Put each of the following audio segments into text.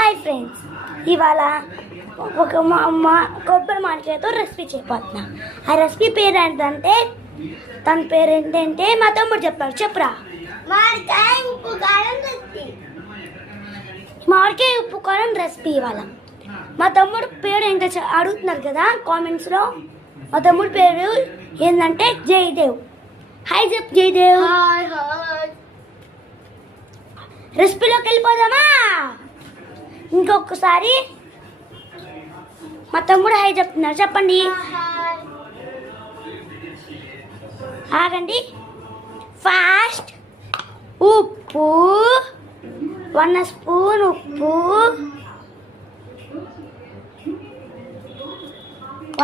Hi friends, ఇవాళ ఒక కొబ్బరి మామిడికాయతో రెసిపీ చేయబోతున్నా. ఆ రెసిపీ పేరు ఏంటంటే తన పేరు ఏంటంటే మా తమ్ముడు చెప్పాడు. చెప్పురా. మామిడికాయ ఉప్పు కారం రెసిపీ. మామిడికాయ ఉప్పు కారం రెసిపీ ఇవాళ. మా తమ్ముడు పేరు ఇంకా అడుగుతున్నారు కదా కామెంట్స్లో. మా తమ్ముడు పేరు ఏంటంటే జయదేవ్. హాయ్ చెప్ జయదేవ్. రెసిపీలోకి వెళ్ళిపోదామా? ఇంకొకసారి మా తమ్ముడు హాయ్ చెప్తున్నారు, చెప్పండి. ఆగండి. ఫాస్ట్ ఉప్పు 1 స్పూన్, ఉప్పు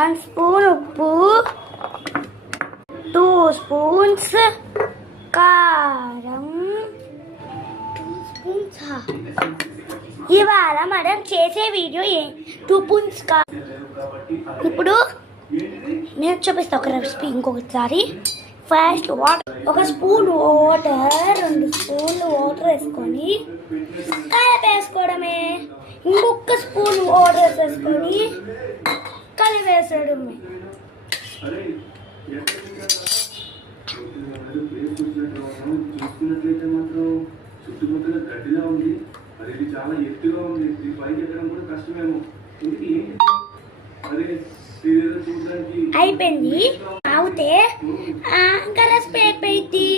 1 స్పూన్, ఉప్పు 2 స్పూన్స్ కారం. ఇవాళ మనం చేసే వీడియో 2 స్పూన్స్ ఇప్పుడు నేను చూపిస్తా ఒక రెసిపీ ఇంకొకసారి. ఫస్ట్ వాటర్, 1 స్పూన్ వాటర్, 2 స్పూన్లు వాటర్ వేసుకొని కలిపేసుకోవడమే. ఇంకొక స్పూన్ వాటర్ వేసుకొని కలిపేసేయడమే. చుట్టుముట్టల గడ్డిలా ఉంది. మరి ఇది చాలా ఎత్తుగా ఉంది. ఇది పైకి ఎక్కడం కూడా కష్టమేమో. అయిపోయింది. అవుతే ఇంకా రెసిపీ అయిపోయింది.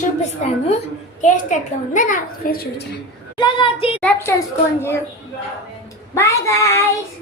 చూపిస్తాను టేస్ట్ ఎట్లా ఉందో నాకు ఫేస్ చూపించాను. తెలుసుకోండి. Bye guys.